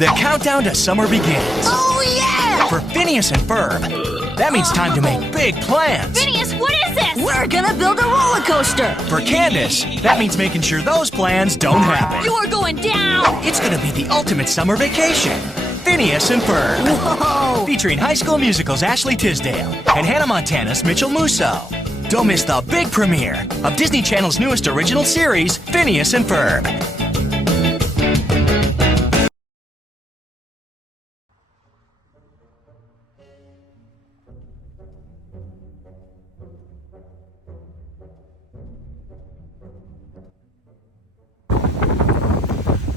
The countdown to summer begins. Oh, yeah! For Phineas and Ferb, that means time to make big plans. Phineas, what is this? We're gonna build a roller coaster. For Candace, that means making sure those plans don't happen. You're going down! It's gonna be the ultimate summer vacation. Phineas and Ferb. Whoa! Featuring High School Musical's Ashley Tisdale and Hannah Montana's Mitchell Musso. Don't miss the big premiere of Disney Channel's newest original series, Phineas and Ferb.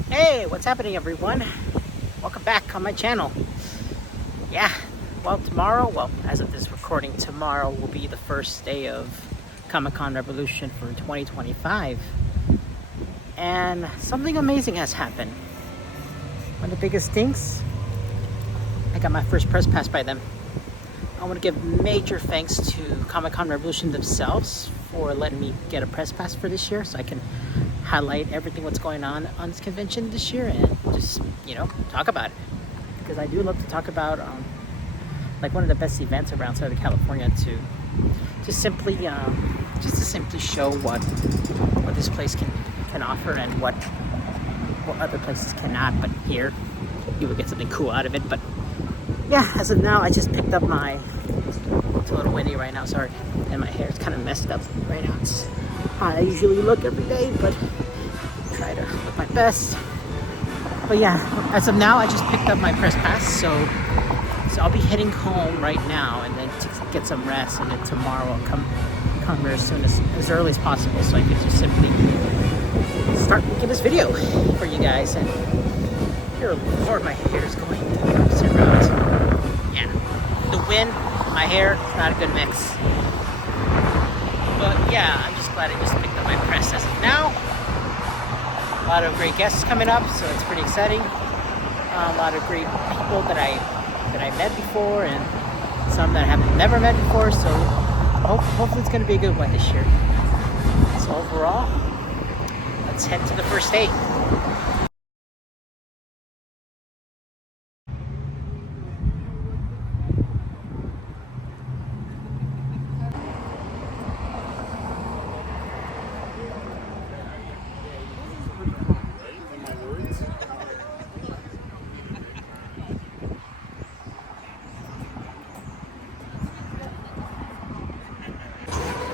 Hey, what's happening, everyone? Welcome back on my channel. Yeah, well, tomorrow, as of this recording, tomorrow will be the first day of Comic-Con Revolution for 2025. And something amazing has happened. One of the biggest things, I got my first press pass by them. I want to give major thanks to Comic-Con Revolution themselves for letting me get a press pass for this year so I can highlight everything what's going on this convention this year and just, talk about it. Because I do love to talk about like one of the best events around Southern California to simply show what this place can offer and what other places cannot. But here you will get something cool out of it. But yeah, as of now, I just picked up my, it's a little windy right now, sorry, and my hair is kind of messed up right now. It's how I usually look every day, but try to look my best. But yeah, as of now, I just picked up my press pass, so I'll be heading home right now and then to get some rest, and then tomorrow I'll come here as early as possible so I can just simply start making this video for you guys. And dear Lord, my hair is going the opposite route. Yeah, the wind, my hair, it's not a good mix. But yeah, I'm just glad I just picked up my press as of now. A lot of great guests coming up, so it's pretty exciting. A lot of great people that I met before, and some that I have never met before. So hopefully it's going to be a good one this year. So overall, let's head to the first day.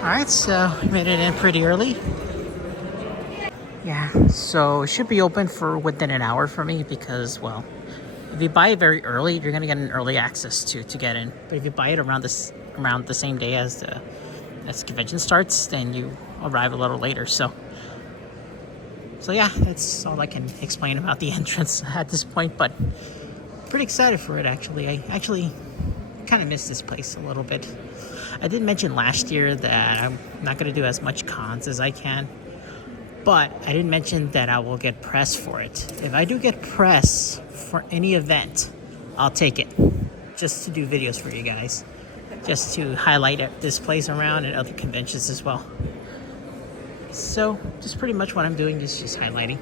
Alright, so we made it in pretty early. Yeah, so it should be open for within an hour for me because, well, if you buy it very early, you're going to get an early access to get in. But if you buy it around the same day as the convention starts, then you arrive a little later. So yeah, that's all I can explain about the entrance at this point, but pretty excited for it, actually. I actually kind of miss this place a little bit. I did mention last year that I'm not going to do as much cons as I can, but I didn't mention that I will get press for it. If I do get press for any event, I'll take it just to do videos for you guys, just to highlight this place around and other conventions as well. So just pretty much what I'm doing is just highlighting,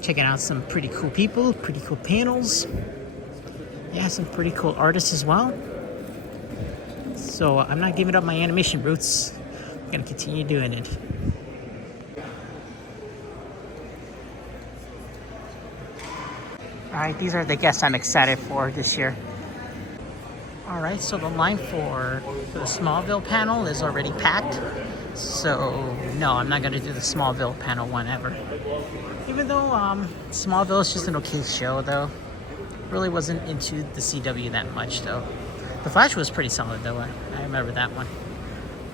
checking out some pretty cool people, pretty cool panels. Yeah, some pretty cool artists as well. So I'm not giving up my animation roots. I'm gonna continue doing it. Alright, these are the guests I'm excited for this year. Alright, so the line for the Smallville panel is already packed. So no, I'm not gonna do the Smallville panel one ever. Even though Smallville is just an okay show though. Really wasn't into the CW that much though. The Flash was pretty solid though, I remember that one.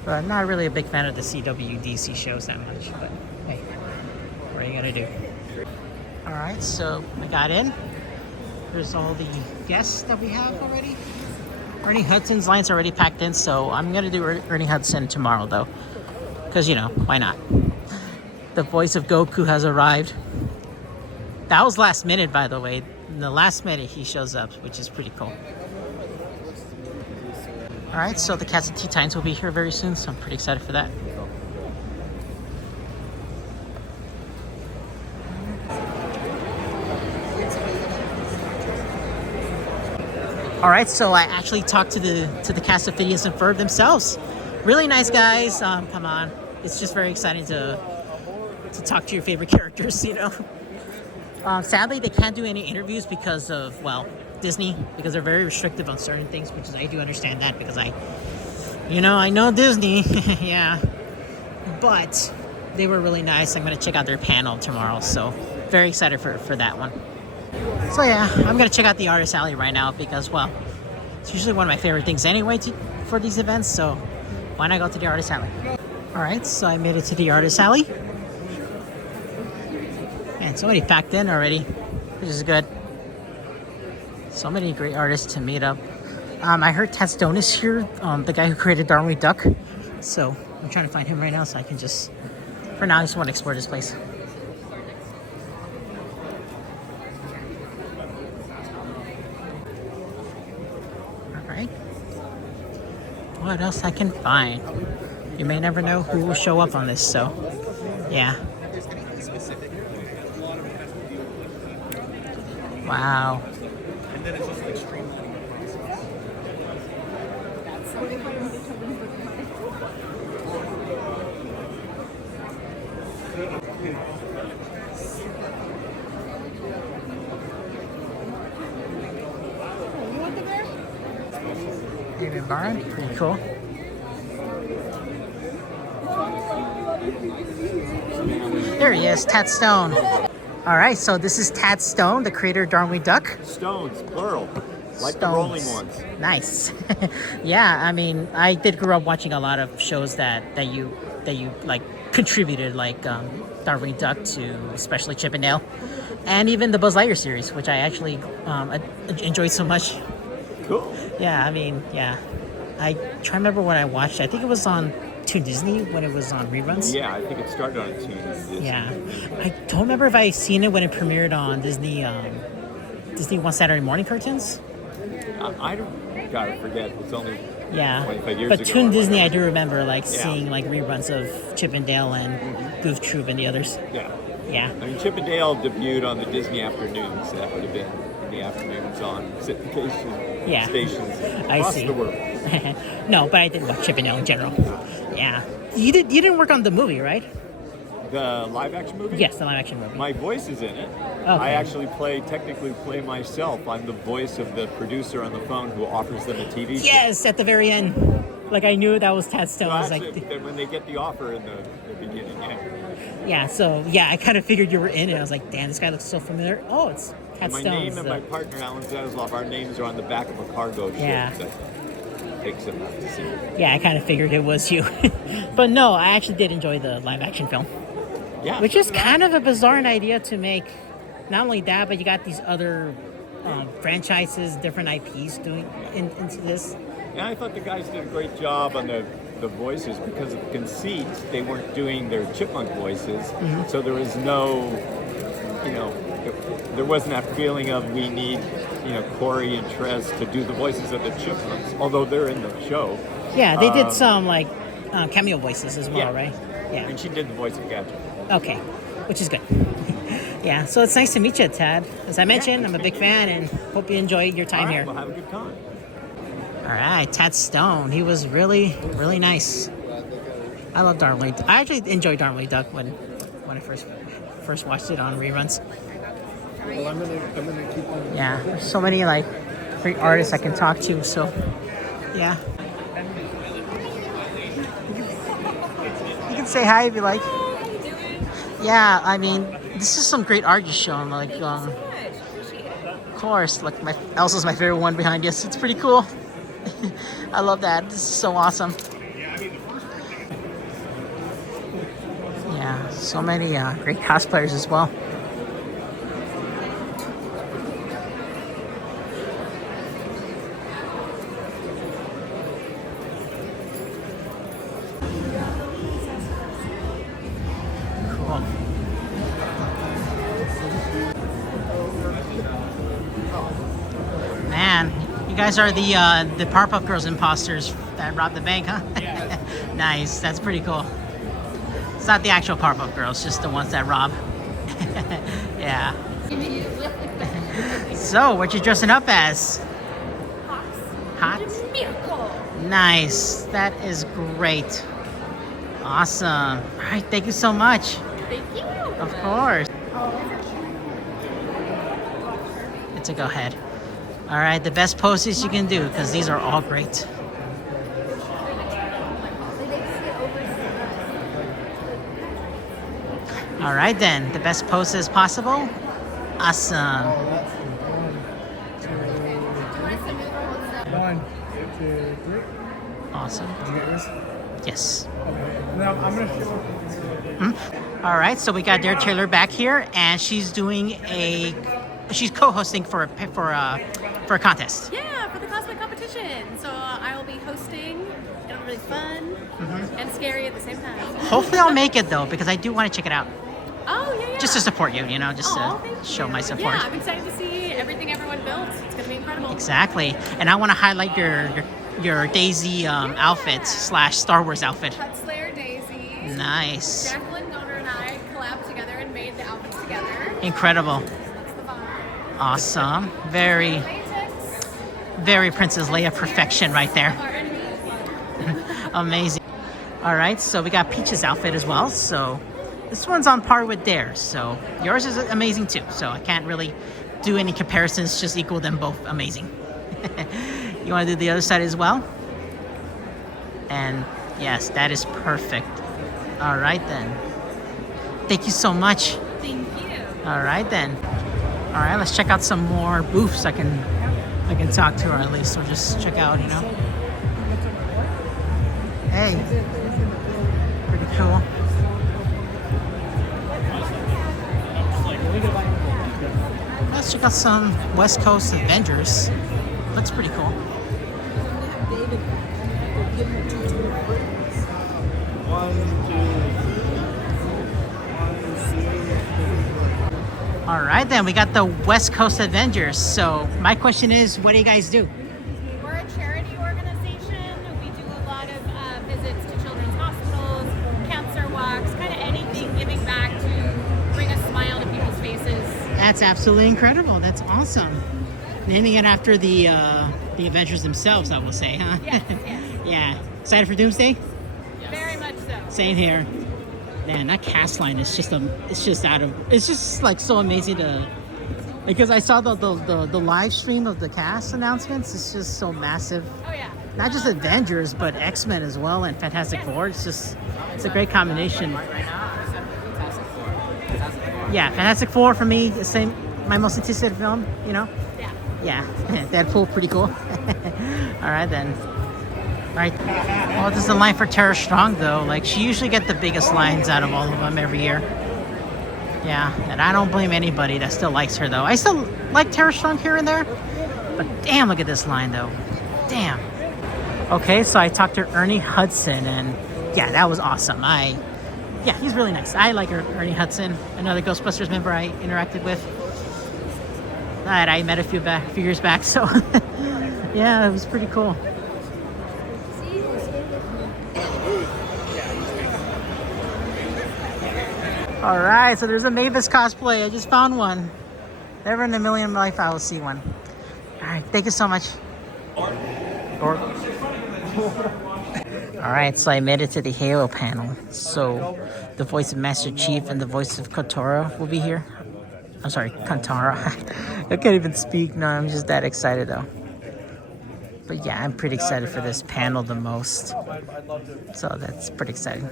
But I'm not really a big fan of the CW DC shows that much, but hey, what are you gonna do? Alright, so I got in. There's all the guests that we have already. Ernie Hudson's line's already packed in, so I'm gonna do Ernie Hudson tomorrow though. Because, why not? The voice of Goku has arrived. That was last minute, by the way. In the last minute he shows up, which is pretty cool. Alright, so the Cats and Tea Titans will be here very soon, so I'm pretty excited for that. All right, so I actually talked to the cast of Phineas and Ferb themselves. Really nice guys. Come on, it's just very exciting to talk to your favorite characters. You know. Sadly, they can't do any interviews because of, well, Disney, because they're very restrictive on certain things, which is, I do understand that because I know Disney. Yeah, but they were really nice. I'm gonna check out their panel tomorrow, so very excited for that one. So yeah, I'm gonna check out the Artist Alley right now because, well, it's usually one of my favorite things anyway for these events, so why not go to the Artist Alley? All right, so I made it to the Artist Alley. And somebody packed in already, which is good. So many great artists to meet up. I heard Tad Stone is here, the guy who created Darkwing Duck. So I'm trying to find him right now so I can just, for now, I just want to explore this place. Alright. What else I can find? You may never know who will show up on this, so yeah. Wow. And then it's just like streamlining the process. David Byrne, pretty cool. There he is, Tad Stone. All right, so this is Tad Stone, the creator of Darkwing Duck. Stones, plural. Like Stones. the rolling ones. Nice. Yeah, I mean, I did grow up watching a lot of shows that you like contributed, like Darkwing Duck to especially Chip and Dale, and even the Buzz Lightyear series, which I actually enjoyed so much. Cool. Yeah, I mean, yeah. I try to remember when I watched it. I think it was on Toon Disney when it was on reruns. Yeah, I think it started on Toon Disney. Yeah. I don't remember if I seen it when it premiered on Disney One Saturday morning cartoons. I don't, gotta forget, it's only 25 years but ago. Toon Disney, I do remember seeing like reruns of Chip and Dale and Goof Troop and the others. Yeah. Yeah. I mean, Chip and Dale debuted on the Disney afternoons. That would have been in the afternoons on syndication stations across the world. No, but I did watch Chip and Dale in general. Yeah. You didn't work on the movie, right? The live action movie? Yes, the live action movie. My voice is in it. Okay. I actually technically play myself. I'm the voice of the producer on the phone who offers them a TV show. Yes, at the very end. Like, I knew that was Tad Stone. So I was actually, like, when they get the offer in the beginning, yeah, so, yeah, I kind of figured you were in it. I was like, damn, this guy looks so familiar. Oh, it's Tad Stone. My name and my partner, Alan Zaslav, our names are on the back of a cargo ship that takes them out to sea. Yeah, I kind of figured it was you. But no, I actually did enjoy the live action film. Yeah. Which is kind of a bizarre idea to make. Not only that, but you got these other franchises, different IPs doing into this. And I thought the guys did a great job on the voices because of the conceit. They weren't doing their chipmunk voices, so there was no, there wasn't that feeling of we need, Corey and Trez to do the voices of the chipmunks, although they're in the show. Yeah, they did some cameo voices as well, right? Yeah. And she did the voice of Gadget. Okay, which is good. Yeah, so it's nice to meet you, Tad. As I mentioned, I'm a big fan and hope you enjoy your time here. We'll have a good time. All right, Tad Stone. He was really, really nice. I love Darkwing. I actually enjoyed Darkwing Duck when I first watched it on reruns. Well, I'm gonna keep on. Yeah, there's so many great artists I can talk to. So, yeah. You can say hi if you like. Yeah, I mean, this is some great art you're showing. Of course, Elsa's my favorite one behind you. So it's pretty cool. I love that. This is so awesome. Yeah, so many great cosplayers as well. You guys are the Powerpuff Girls imposters that robbed the bank, huh? Yeah. Nice. That's pretty cool. It's not the actual Powerpuff Girls, just the ones that rob. Yeah. So, what you dressing up as? Nice. That is great. Awesome. All right, thank you so much. Thank you. Of course. It's a go ahead. All right, the best poses you can do because these are all great. All right then, the best poses possible. Awesome. 1, 2, 3. Awesome. Did you get yours? Yes. Okay. Now I'm gonna show. All right, so we got Dare Taylor back here, and she's doing she's co-hosting for a contest. Yeah, for the cosplay competition. So I will be hosting. It'll be really fun and scary at the same time. Hopefully, I'll make it though because I do want to check it out, Oh, yeah, yeah. just to support you. You know, just Aw, to thank show you. my support. Yeah, I'm excited to see everything everyone built. It's going to be incredible. Exactly, and I want to highlight your Daisy outfit / Star Wars outfit. Cut Slayer Daisy. Nice, Jacqueline Donor and I collabed together and made the outfits together. incredible, That's the vibe. awesome, very Latex. very Princess Leia perfection right there. Our enemies. Amazing. All right, so we got Peach's outfit as well. So this one's on par with theirs. So yours is amazing too. So I can't really do any comparisons. Just equal them both amazing. You want to do the other side as well? And yes, that is perfect. All right then. Thank you so much. Thank you. All right then. All right, let's check out some more booths I can talk to, or at least, or just check out, you know. Hey, pretty cool. Let's check out some West Coast Avengers. Looks pretty cool. All right, then we got the West Coast Avengers. So my question is, what do you guys do? We're a charity organization. We do a lot of visits to children's hospitals, cancer walks, kind of anything giving back to bring a smile to people's faces. That's absolutely incredible. That's awesome. Naming it after the Avengers themselves, I will say, huh? Yes, yes. Yeah. Excited for Doomsday? Very much so. Same here. Man, that cast line is just it's just like so amazing to, because I saw the live stream of the cast announcements. It's just so massive. Oh, yeah. Not just Avengers, but X-Men as well and Fantastic Four. It's a great combination. Yeah, Fantastic Four for me, the same, my most anticipated film, you know? Yeah. Yeah, Deadpool, pretty cool. All right then. All right. Oh, this is the line for Tara Strong though. Like she usually get the biggest lines out of all of them every year. Yeah, and I don't blame anybody that still likes her though. I still like Tara Strong here and there, but damn, look at this line though. Damn. Okay, so I talked to Ernie Hudson, and yeah, that was awesome. Yeah, he's really nice. I like Ernie Hudson, another Ghostbusters member I interacted with. That I met a few years back, so yeah, it was pretty cool. All right, so there's a Mavis cosplay. I just found one. Never in a million life I will see one. All right, thank you so much. All right, so I made it to the Halo panel. So the voice of Master Chief and the voice of Katara will be here. I'm sorry, Kantara. I can't even speak now. I'm just that excited though. But yeah, I'm pretty excited for this panel the most. So that's pretty exciting.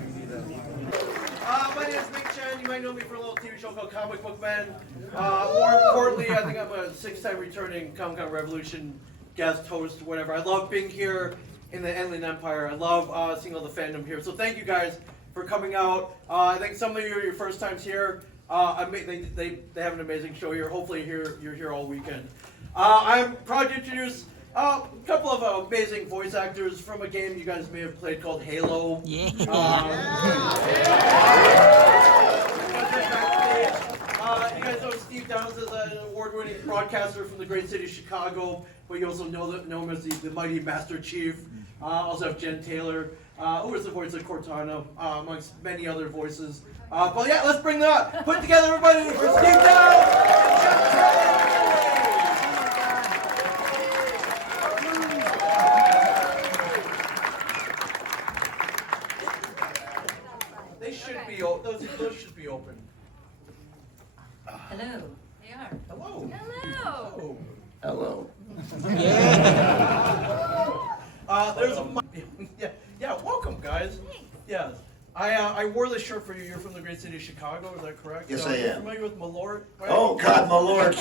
My name is Big Chen. You might know me for a little TV show called Comic Book Man. More importantly, I think I'm a 6-time returning Comic-Con Revolution guest host, whatever. I love being here in the Endling Empire. I love seeing all the fandom here. So thank you guys for coming out. I think some of you are your first times here. They have an amazing show here. Hopefully you're here all weekend. I'm proud to introduce a couple of amazing voice actors from a game you guys may have played called Halo. Yeah. You guys know Steve Downs is an award-winning broadcaster from the great city of Chicago, but you also know him as the mighty Master Chief. Also have Jen Taylor, who is the voice of Cortana, amongst many other voices. But yeah, let's bring that up. Put together everybody for Steve Downs! Hello. They are. Hello. Hello. Hello. Yeah. There's a yeah. Welcome, guys. Yeah. I wore this shirt for you. You're from the great city of Chicago, is that correct? Yes, I am. You're familiar with Malort? Right? Oh, God, Malort.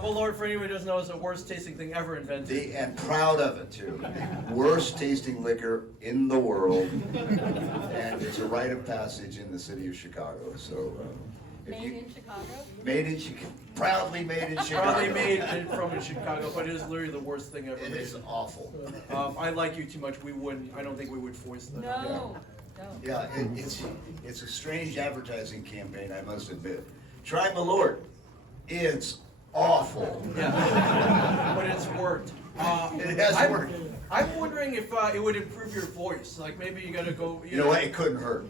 Malort, for anyone who doesn't know, is the worst tasting thing ever invented. And proud of it, too. Worst tasting liquor in the world. And it's a rite of passage in the city of Chicago. So, In Chicago? Made in Chicago. Proudly made in Chicago. Probably made it from in Chicago, but it is literally the worst thing ever It made. is awful. I like you too much. I don't think we would voice that. No. Yeah, it's a strange advertising campaign, I must admit. Try Malort. It's awful. Yeah. But it's worked. It has worked. I'm wondering if it would improve your voice. Like maybe you gotta go. You know what? It couldn't hurt.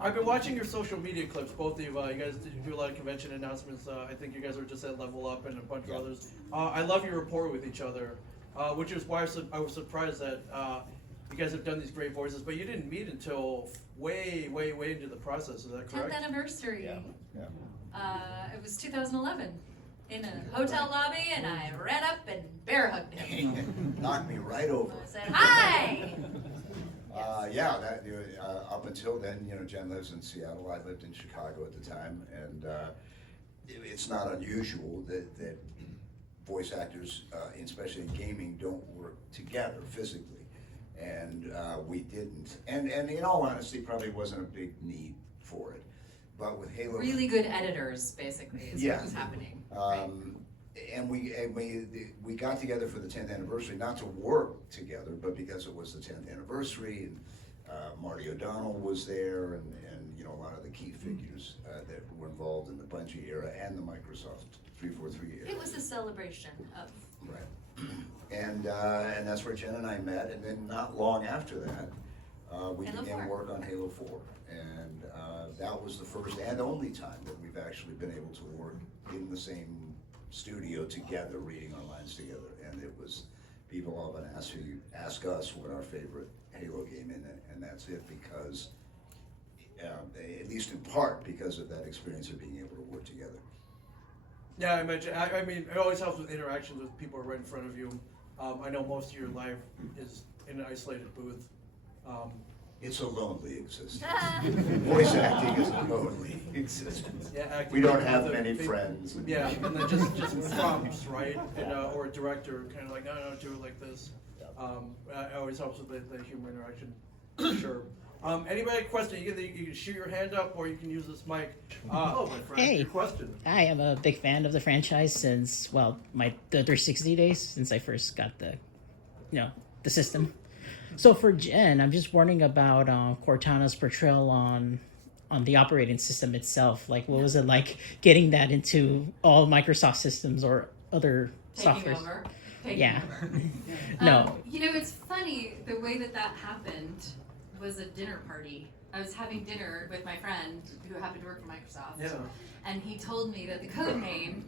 I've been watching your social media clips, both of you. You guys do a lot of convention announcements. I think you guys are just at Level Up and a bunch of others. I love your rapport with each other, which is why I was surprised that you guys have done these great voices, but you didn't meet until way into the process. Is that correct? 10th anniversary. Yeah. It was 2011 in a hotel lobby, and I ran up and bear hugged him. Knocked me right over. I said, "Hi." Up until then, Jen lives in Seattle. I lived in Chicago at the time, and it's not unusual that voice actors, especially in gaming, don't work together physically, and we didn't. And in all honesty, probably wasn't a big need for it. But with Halo, Really good editors, basically, is what was happening. And we got together for the 10th anniversary, not to work together, but because it was the 10th anniversary, and Marty O'Donnell was there, and a lot of the key figures that were involved in the Bungie era and the Microsoft 343 era. It was a celebration of. Right. And that's where Jen and I met, and then not long after that, we Halo began 4. work on Halo 4. And that was the first and only time that we've actually been able to work in the same studio together, reading our lines together. And it was, people often ask us what our favorite Halo game is, and that's it, because, at least in part, because of that experience of being able to work together. Yeah, I imagine. I mean, it always helps with interactions with people right in front of you. I know most of your life is in an isolated booth. It's a lonely existence. Voice acting is a lonely existence. Yeah, acting We don't with have a many big- friends. Yeah, and then just prompts, right? And, or a director kind of like, no, do it like this. It always helps with the human interaction, for sure. Anybody have a question? You can shoot your hand up, or you can use this mic. Oh, my friend, Hey. your question. I am a big fan of the franchise since, well, the 360 days, since I first got the system. So for Jen, I'm just wondering about Cortana's portrayal on the operating system itself. Like, what was it like getting that into all Microsoft systems or other software? Taking over. No. It's funny, the way that happened was a dinner party. I was having dinner with my friend who happened to work for Microsoft. Yeah. And he told me that the code name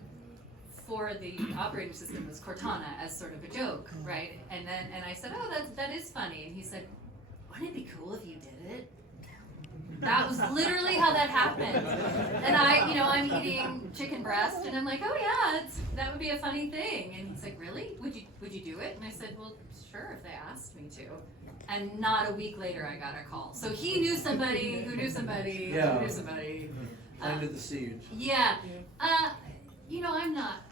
for the operating system was Cortana, as sort of a joke, right? And I said, oh, that is funny. And he said, wouldn't it be cool if you did it? That was literally how that happened. And I'm eating chicken breast, and I'm like, oh yeah, that would be a funny thing. And he's like, really? Would you do it? And I said, well, sure, if they asked me to. And not a week later, I got a call. So he knew somebody who knew somebody who knew somebody. Planted the seed. Yeah. I'm not.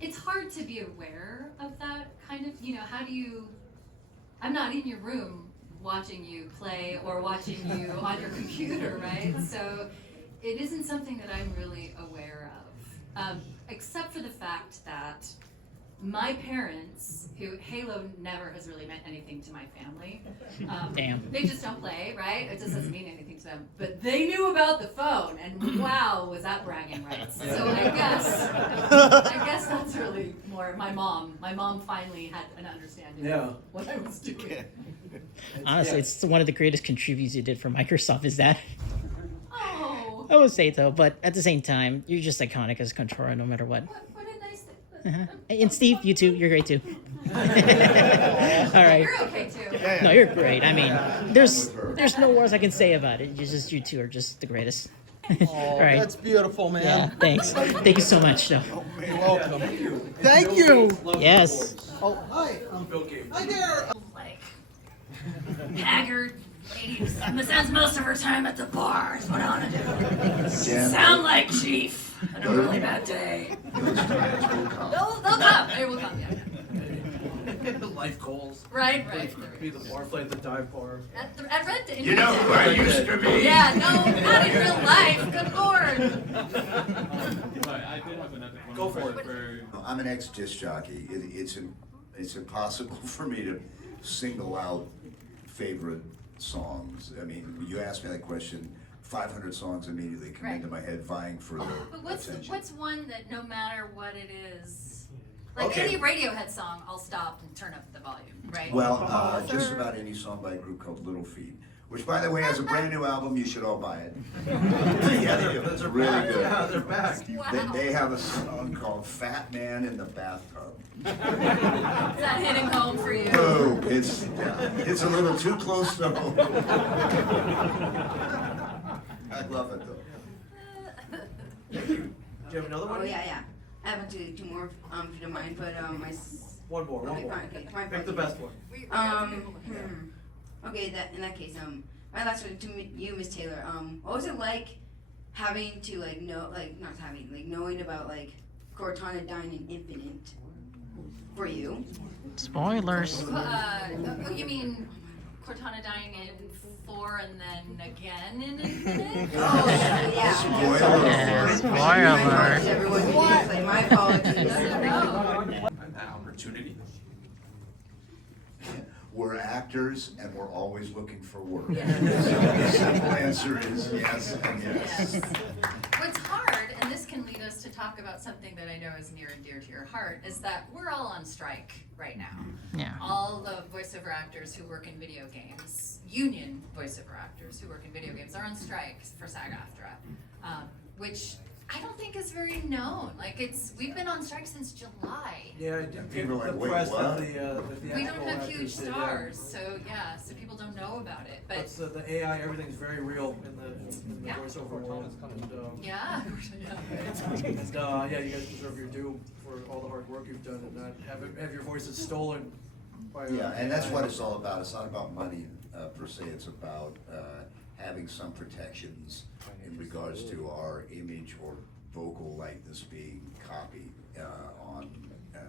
It's hard to be aware of that kind of. How do you? I'm not in your room watching you play or watching you on your computer, right? So it isn't something that I'm really aware of, except for the fact that my parents, who Halo never has really meant anything to my family. Damn. They just don't play, right? It just doesn't mean anything to them. But they knew about the phone, and wow, was that bragging rights. So I guess that's really more my mom. My mom finally had an understanding of what I was doing. Honestly, it's one of the greatest contributes you did for Microsoft, is that? Oh. I would say, though, but at the same time, you're just iconic as a controller no matter what. What a nice thing. And Steve, you too. You're great too. All right. You're okay too. No, you're great. I mean, there's no words I can say about it. You two are just the greatest. All right. That's beautiful, man. Yeah. Thanks. Thank you so much. Though. You're welcome. Thank you. Yes. Oh, hi. Hi there. Like, haggard lady who spends most of her time at the bar is what I want to do. Yeah. Sound like Chief on a really bad day. Those times will come. They'll come. They will come. Yeah. Life goals. Right. Be the barfly at the dive bar. At Red Dead. You know who I used to be? Yeah. No, not in real life. Good lord. Go for it. I'm an ex-disc jockey. It's impossible for me to single out favorite songs. I mean, you asked me that question, 500 songs immediately come Right. into my head vying for their But what's attention. one that no matter what it is, like Okay. any Radiohead song, I'll stop and turn up the volume, right? Well, just about any song by a group called Little Feat, which, by the way, has a brand new album. You should all buy it. Yeah, they do. It's really good. Yeah, they're back. Wow. They have a song called Fat Man in the Bathtub. Is that hitting home for you? Oh, it's a little too close to home. I love it though. Do you have another one? Oh yeah. I have two more, if you don't mind, but One more. Okay, fine, okay, fine. Pick the best one. Okay, in that case, my last one to you, Miss Taylor. What was it like having to knowing about Cortana dying in Infinite for you? Spoilers. You mean Cortana dying in 4 and then again in Infinite? Yeah. Spoiler. My apologies, everyone. My apologies. That opportunity. We're actors and we're always looking for work. So the simple answer is yes and yes. What's hard, and this can lead us to talk about something that I know is near and dear to your heart, is that we're all on strike right now. Yeah. All the voiceover actors who work in video games, union voiceover actors who work in video games, are on strike for SAG-AFTRA, which I don't think is very known. We've been on strike since July. Yeah, People are like, the wait, press what? that the We don't have theatrical huge actors did, yeah. stars, so people don't know about it. But That's the AI. Everything's very real in the Yeah. voiceover world. And, yeah, yeah, you guys deserve your due for all the hard work you've done and not have your voices stolen by. Yeah, and that's what it's all about. It's not about money per se. It's about having some protections in regards to our image or vocal likeness being copied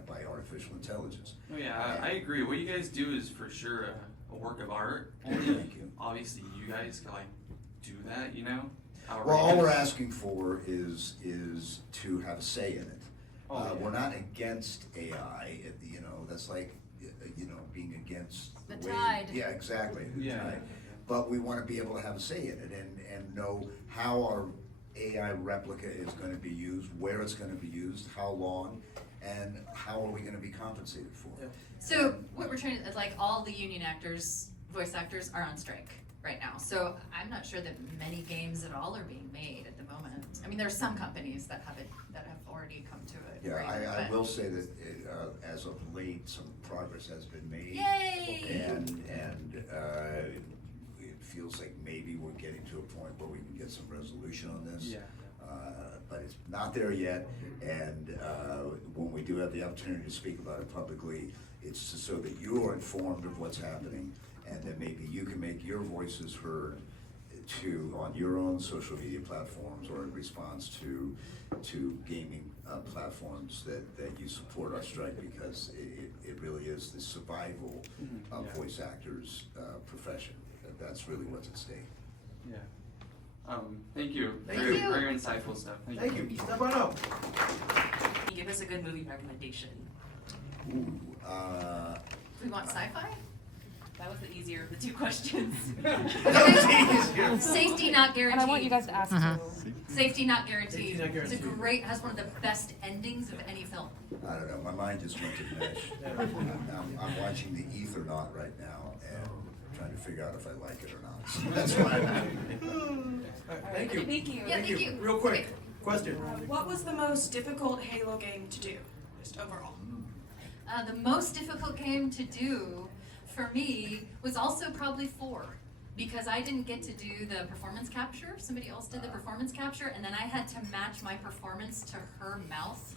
by artificial intelligence. Oh yeah, I agree. What you guys do is for sure a work of art. Thank you. Obviously, you guys can do that, you know. Well, all we're asking for is to have a say in it. We're not against AI. That's like being against The way. tide. Yeah, exactly. The Yeah. tide. But we want to be able to have a say in it and know how our AI replica is going to be used, where it's going to be used, how long, and how are we going to be compensated for it. So what we're trying to, all the union actors, voice actors, are on strike right now. So I'm not sure that many games at all are being made at the moment. I mean, there are some companies that have already come to it. Yeah, right? I will say that as of late, some progress has been made. Yay! And it feels like maybe we're getting to a point where we can get some resolution on this. Yeah. But it's not there yet, and when we do have the opportunity to speak about it publicly, it's so that you are informed of what's happening, and that maybe you can make your voices heard on your own social media platforms or in response to gaming platforms that you support our strike, because it really is the survival of voice actors' profession. That's really what's at stake. Yeah. Thank you. Thank Very, you. very insightful stuff. Thank you. Step on up. Give us a good movie recommendation. Ooh, We want sci-fi? That was the easier of the two questions. Safety not guaranteed. And I want you guys to ask too. Safety not guaranteed. Safety not guaranteed. It's has one of the best endings of any film. I don't know, my mind just went to Mesh. I'm watching The Ethernaut right now and trying to figure out if I like it or not. So that's why I'm Thank you. Thank you. Yeah, thank you. Real quick, question. What was the most difficult Halo game to do? just overall. The most difficult game to do for me was also probably 4, because I didn't get to do the performance capture. Somebody else did the performance capture, and then I had to match my performance to her mouth.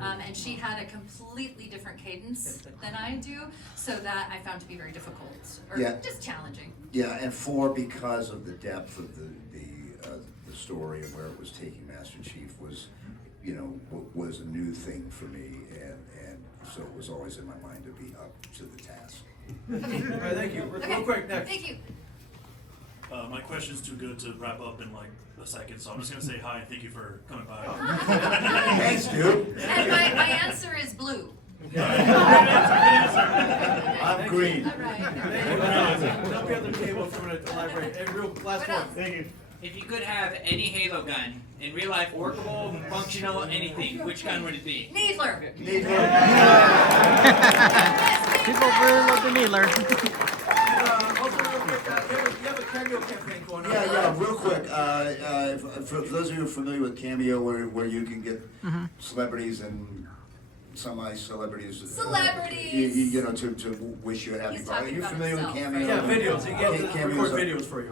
And she had a completely different cadence than I do, so that I found to be very difficult, or just challenging. Yeah, and 4, because of the depth of the story and where it was taking Master Chief, was, you know, was a new thing for me, and so it was always in my mind to be up to the task. All right, thank you. Real quick, next. Thank you. My question's too good to wrap up in like a second, so I'm just gonna say hi and thank you for coming by. Thanks, dude. And my answer is blue. I'm green. All right. Don't be on the table if someone to elaborate. And real last one. Thank you. If you could have any Halo gun in real life, workable, functional, anything, which gun would it be? Needler. People really love the Needler. Also, real quick, you have a cameo campaign going on. Yeah, real quick. For those of you who are familiar with Cameo, where you can get celebrities and semi-celebrities, you know, to wish you a happy birthday. Are you familiar with Cameo? Yeah, videos. You get to record videos for you.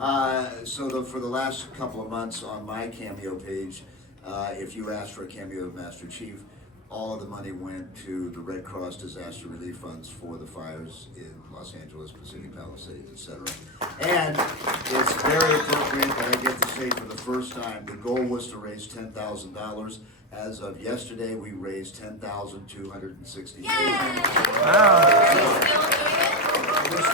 So for the last couple of months on my Cameo page, if you asked for a cameo of Master Chief, all of the money went to the Red Cross disaster relief funds for the fires in Los Angeles, Pacific Palisades, etc. And it's very appropriate that I get to say for the first time, the goal was to raise $10,000. As of yesterday, we raised $10,260.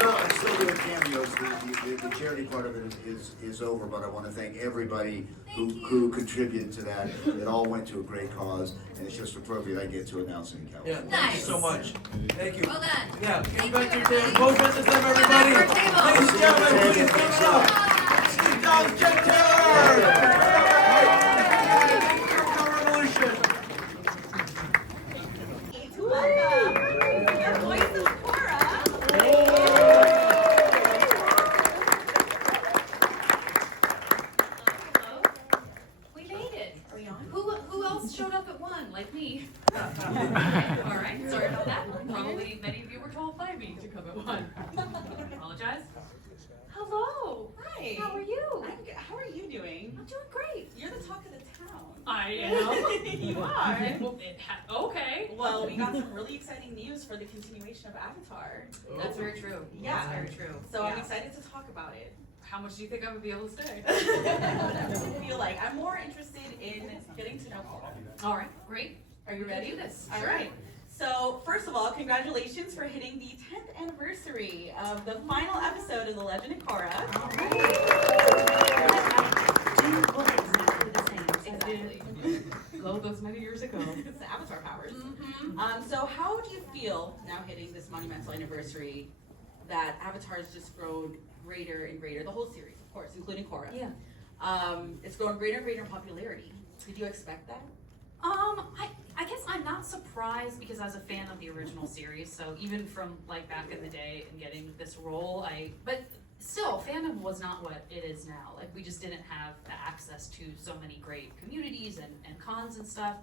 I'm still doing cameos. The charity part of it is over, but I want to thank everybody who contributed to that. It all went to a great cause, and it's just appropriate I get to announce it in California. Yeah, thank you so much. Thank you. Well done. Yeah, get back to your table. Both ends of them, everybody. Ladies and gentlemen, please give it up. Steve Downs, Jen Taylor. Revolution. Welcome. Your voice of Korra. We made it. Are we on? Who else showed up at 1, like me? All right, sorry about that. Probably many of you were told by me to come at 1. Apologize. Hello. Hi. How are you? I'm good. How are you doing? I'm doing great. You're the talk of the town. I am. You are. Okay. Well, we got some really exciting news for the continuation of Avatar. That's very true. Yeah. That's very true. So Yeah. I'm excited to talk about it. How much do you think I would be able to stay? That's what I feel like. I'm more interested in getting to know Korra. All right, great. Are you ready? Do this. All right. So, first of all, congratulations for hitting the 10th anniversary of the final episode of The Legend of Korra. Exactly. All those many years ago. It's the Avatar powers. So, how do you feel now hitting this monumental anniversary that Avatar has just grown greater and greater? The whole series, of course, including Korra. Yeah. It's grown greater and greater in popularity. Did you expect that? I guess I'm not surprised because I was a fan of the original series, so even from like back in the day and getting this role, but still, fandom was not what it is now. Like we just didn't have the access to so many great communities and cons and stuff.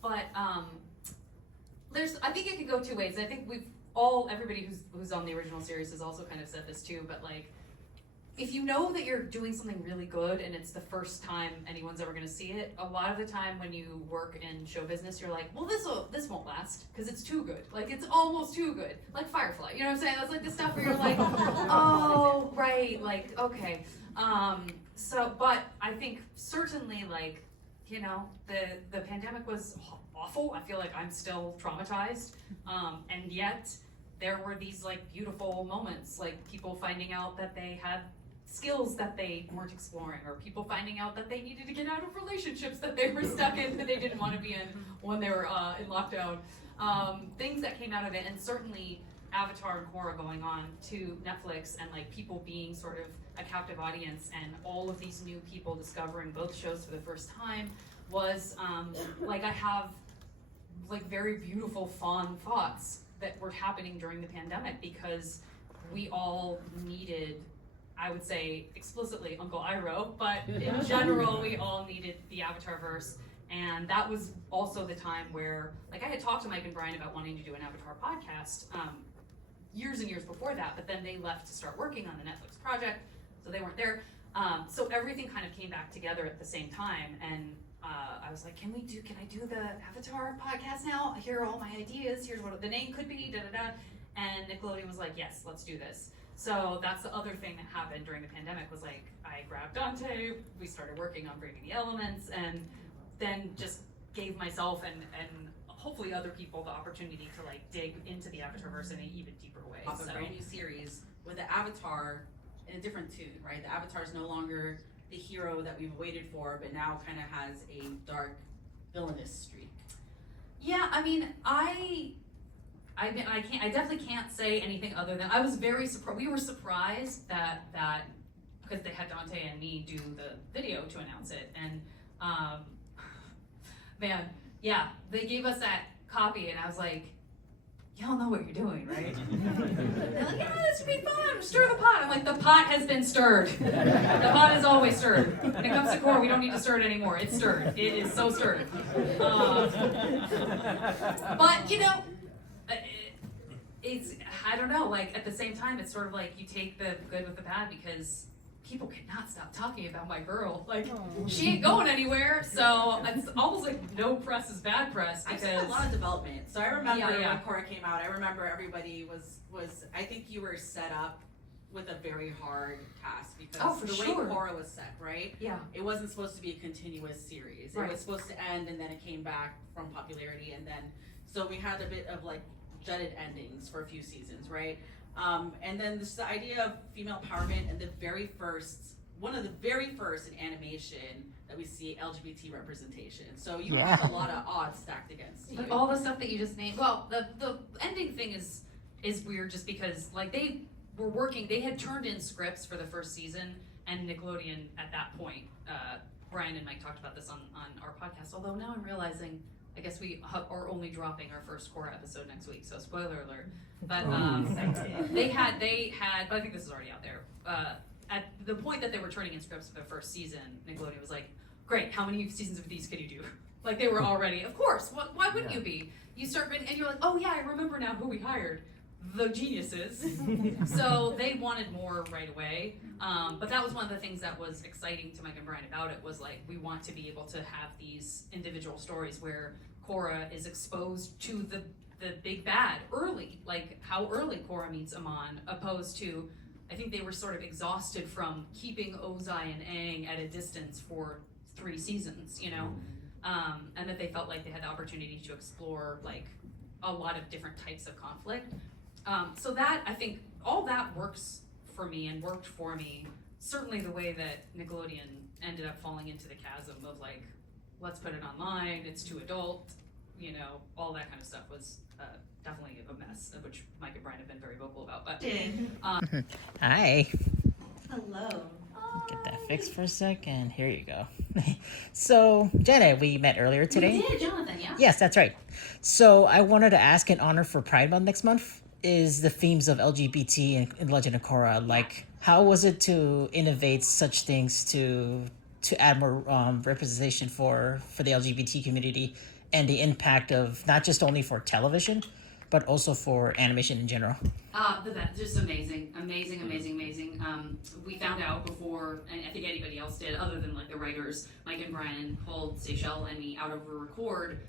But I think it could go 2 ways. I think everybody who's on the original series has also kind of said this too, but like, if you know that you're doing something really good and it's the first time anyone's ever gonna see it, a lot of the time when you work in show business, you're like, well, this won't last because it's too good. Like it's almost too good. Like Firefly, you know what I'm saying? That's like the stuff where you're like, oh, right, like okay. But I think certainly like, you know, the pandemic was awful. I feel like I'm still traumatized, and yet there were these like beautiful moments, like people finding out that they had skills that they weren't exploring, or people finding out that they needed to get out of relationships that they were stuck in that they didn't want to be in when they were in lockdown. Things that came out of it, and certainly Avatar and Korra going on to Netflix, and like people being sort of a captive audience, and all of these new people discovering both shows for the first time was like I have like very beautiful, fond thoughts that were happening during the pandemic because we all needed, I would say explicitly Uncle Iroh, but in general we all needed the Avatarverse And that was also the time where, like, I had talked to Mike and Brian about wanting to do an Avatar podcast years and years before that, but then they left to start working on the Netflix project, so they weren't there. So everything kind of came back together at the same time, and I was like, can I do the Avatar podcast now? Here are all my ideas, here's what the name could be, da-da-da. And Nickelodeon was like, yes, let's do this. So that's the other thing that happened during the pandemic was like, I grabbed Dante, we started working on Braving the Elements, and then just gave myself and hopefully other people the opportunity to like dig into the Avatarverse in an even deeper way. Off a brand new series with the Avatar in a different tune, right? The Avatar is no longer the hero that we've waited for, but now kind of has a dark villainous streak. Yeah, I mean, I definitely can't say anything other than I was very surprised. We were surprised that because they had Dante and me do the video to announce it, and man, yeah, they gave us that copy, and I was like, y'all know what you're doing, right? They're like, yeah, this would be fun. Stir the pot. I'm like, the pot has been stirred. The pot is always stirred. When it comes to Korra, we don't need to stir it anymore. It's stirred. It is so stirred. But you know, it's, I don't know, like at the same time, it's sort of like you take the good with the bad because people cannot stop talking about my girl. Like, she ain't going anywhere, so it's almost like no press is bad press. I've seen a lot of development. So I remember when Korra came out, I remember everybody was I think you were set up with a very hard task because the way Korra was set, right? Yeah. It wasn't supposed to be a continuous series. It was supposed to end and then it came back from popularity, and then so we had a bit of like jutted endings for a few seasons, right? And then this the idea of female empowerment, and one of the very first in animation that we see LGBT representation. So you have a lot of odds stacked against you. Like all the stuff that you just named. Well, the ending thing is weird just because like they were working. They had turned in scripts for the first season, and Nickelodeon at that point, Brian and Mike talked about this on our podcast. Although now I'm realizing, I guess we are only dropping our first Korra episode next week, so spoiler alert. But they had, but I think this is already out there. At the point that they were turning in scripts for the first season, Nickelodeon was like, great, how many seasons of these could you do? Like they were already, of course, why wouldn't you be? You start, and you're like, oh yeah, I remember now who we hired. The geniuses. So they wanted more right away. But that was one of the things that was exciting to Mike and Brian about it was like, we want to be able to have these individual stories where Korra is exposed to the big bad early, like how early Korra meets Amon, opposed to, I think they were sort of exhausted from keeping Ozai and Aang at a distance for 3 seasons, you know? And that they felt like they had the opportunity to explore like a lot of different types of conflict. So that, I think, all that works for me and worked for me. Certainly the way that Nickelodeon ended up falling into the chasm of like, let's put it online, it's too adult, you know, all that kind of stuff was definitely a mess, of which Mike and Brian have been very vocal about. But Hi. Hello. Get that fixed for a second. Here you go. So, Jenna, we met earlier today. We did, Jonathan, yeah? Yes, that's right. So, I wanted to ask, in honor for Pride Month next month, is the themes of LGBT in Legend of Korra. Like, how was it to innovate such things to add more representation for the LGBT community, and the impact of not just only for television, but also for animation in general? Just amazing. We found out before, and I think anybody else did, other than like the writers, Mike and Brian pulled Seychelle and me out of a record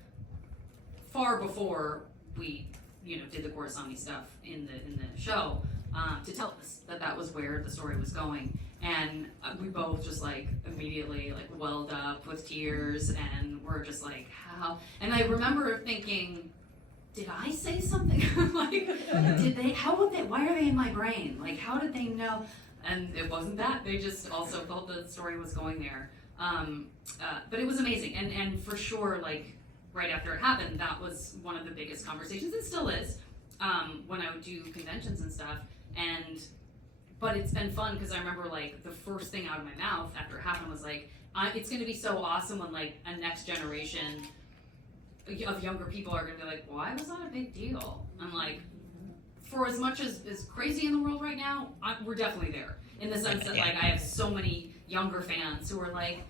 far before we, did the Coruscant stuff in the show, to tell us that was where the story was going. And we both just like immediately like welled up with tears, and we're just like, how? And I remember thinking, did I say something? Like, why are they in my brain? Like, how did they know? And it wasn't that. They just also felt the story was going there. But it was amazing. And for sure, like, right after it happened, that was one of the biggest conversations. It still is, when I would do conventions and stuff. But it's been fun because I remember, like, the first thing out of my mouth after it happened was like, it's going to be so awesome when, like, a next generation of younger people are going to be like, why was that a big deal? I'm like, for as much as is crazy in the world right now, we're definitely there. In the sense that, like, I have so many younger fans who are like,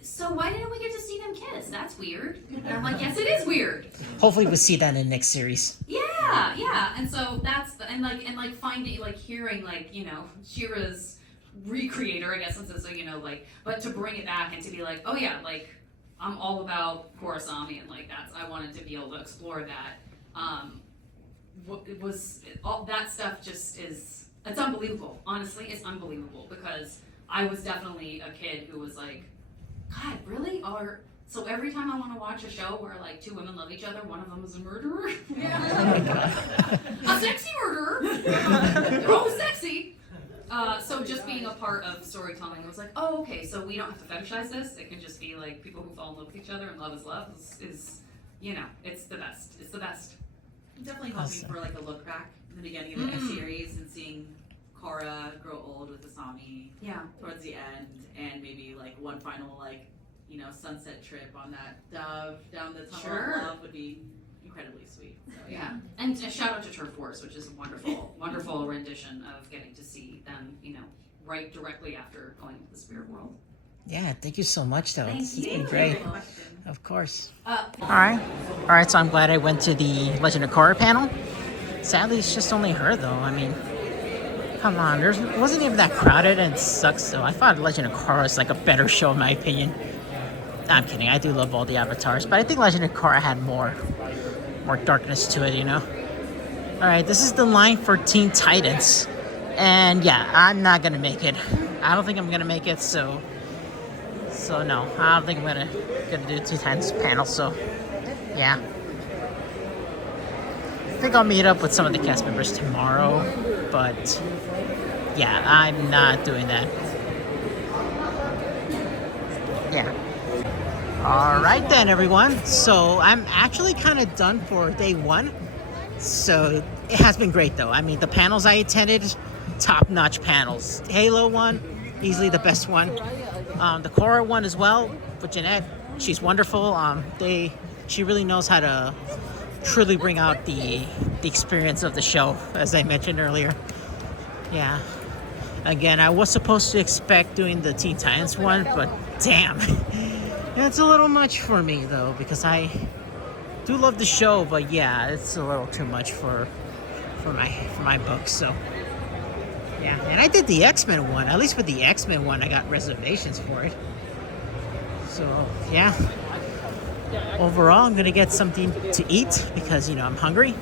so why didn't we get to see them kiss? That's weird. And I'm like, yes, it is weird. Hopefully we'll see that in the next series. Yeah. And so that's and finding hearing Shira's recreator, I guess, since it's but to bring it back and to be like, oh yeah, I'm all about Korrasami and that's I wanted to be able to explore that. It was all that stuff just is it's unbelievable. Honestly, it's unbelievable because I was definitely a kid who was like, God, really? So every time I want to watch a show where two women love each other, one of them is a murderer. A sexy murderer. They're all sexy. So just being a part of storytelling, it was like, oh, okay, so we don't have to fetishize this. It can just be people who fall in love with each other and love is love is it's the best. It's the best. It definitely helped me for a look back in the beginning of the series and seeing Korra grow old with Asami. Yeah. Towards the end, and maybe one final sunset trip on that dove down the tunnel of love would be incredibly sweet. So, yeah. And a shout out to Turf Force, which is a wonderful rendition of getting to see them, right directly after going into the spirit world. Yeah, thank you so much, though. Thank It's you. been great. Of course. All right, so I'm glad I went to the Legend of Korra panel. Sadly, it's just only her, though. I mean, come on, it wasn't even that crowded, and it sucks, though. I thought Legend of Korra was a better show, in my opinion. I'm kidding, I do love all the avatars, but I think Legend of Korra had more darkness to it, Alright, this is the line for Teen Titans. And yeah, I'm not gonna make it. I don't think I'm gonna make it, so no. I don't think I'm gonna do Teen Titans panel, so yeah. I think I'll meet up with some of the cast members tomorrow, but yeah, I'm not doing that. Yeah. Alright then, everyone. So I'm actually kind of done for day one. So it has been great, though. I mean, the panels I attended, top-notch panels. Halo one, easily the best one. The Korra one as well, with Jeanette. She's wonderful. She really knows how to truly bring out the experience of the show, as I mentioned earlier. Yeah. Again, I was supposed to expect doing the Teen Titans one, but damn. It's a little much for me, though, because I do love the show, but yeah, it's a little too much for my books, so yeah. And I did the X-Men one. At least with the X-Men one, I got reservations for it. So yeah. Overall, I'm gonna get something to eat because I'm hungry.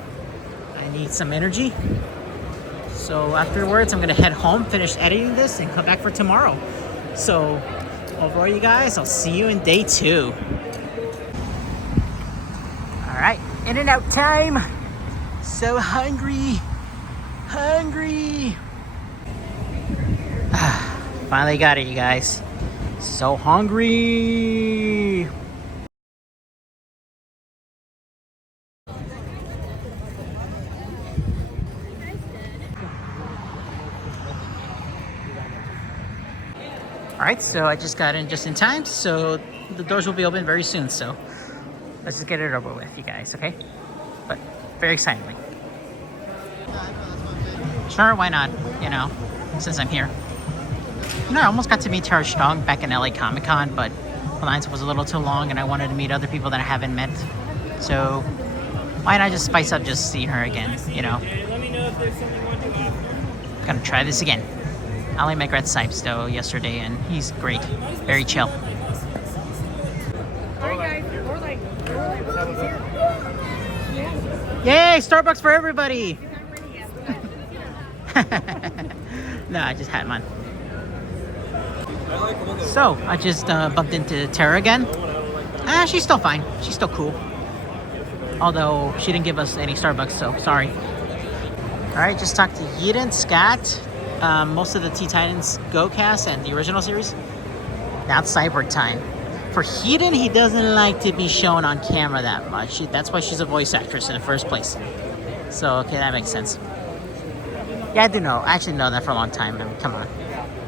I need some energy. So afterwards, I'm gonna head home, finish editing this, and come back for tomorrow. So overall, you guys, I'll see you in day 2. Alright, in and out time. So hungry. Finally got it, you guys. So hungry. Alright, so I just got in just in time, so the doors will be open very soon, so let's just get it over with, you guys, okay? But very excitingly. Sure, why not, since I'm here. I almost got to meet Tara Strong back in LA Comic-Con, but the lines was a little too long and I wanted to meet other people that I haven't met. So why not just spice up just seeing her again, Let me know if there's something you want to do after. Gonna try this again. I only met Gret Sipes though yesterday, and he's great. Very chill. Alright guys, we're like here. Yay, Starbucks for everybody! No, I just had mine. So, I just bumped into Tara again. She's still fine. She's still cool. Although, she didn't give us any Starbucks, so sorry. Alright, just talked to Yeaton, Scott, most of the Teen Titans Go cast and the original series. Now it's Cyborg time. For Heaton, he doesn't like to be shown on camera that much. That's why she's a voice actress in the first place. So, okay, that makes sense. Yeah, I do know. I actually know that for a long time. I mean, come on.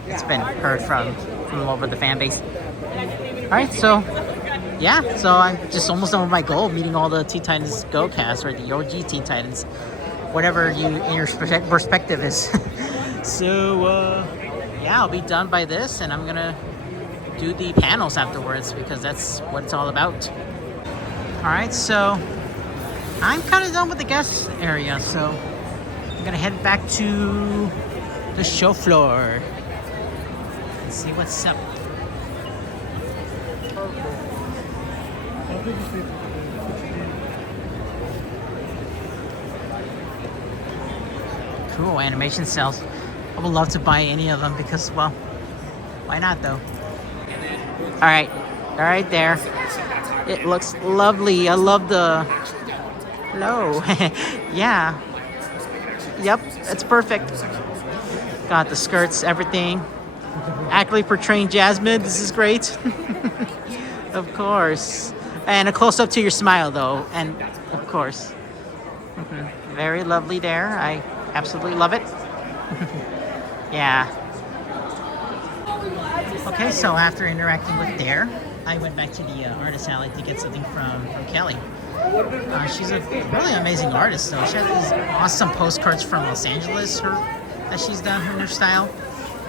It's been heard from all over the fan base. Alright, so, yeah. So, I'm just almost done with my goal, meeting all the Teen Titans Go cast, or the OG Teen Titans. Whatever in your perspective is. So, yeah, I'll be done by this, and I'm gonna do the panels afterwards because that's what it's all about. All right, so I'm kind of done with the guest area, so I'm gonna head back to the show floor and see what's up. Cool animation cells. I would love to buy any of them because, well, why not though? All right there. It looks lovely. I love the. Hello. Yeah. Yep, it's perfect. Got the skirts, everything. Accurately portraying Jasmine. This is great. Of course. And a close up to your smile though, and of course. Very lovely there. I absolutely love it. Yeah. Okay, so after interacting with Dare, I went back to the artist alley to get something from Kelly. She's a really amazing artist though. She has these awesome postcards from Los Angeles that she's done in her style.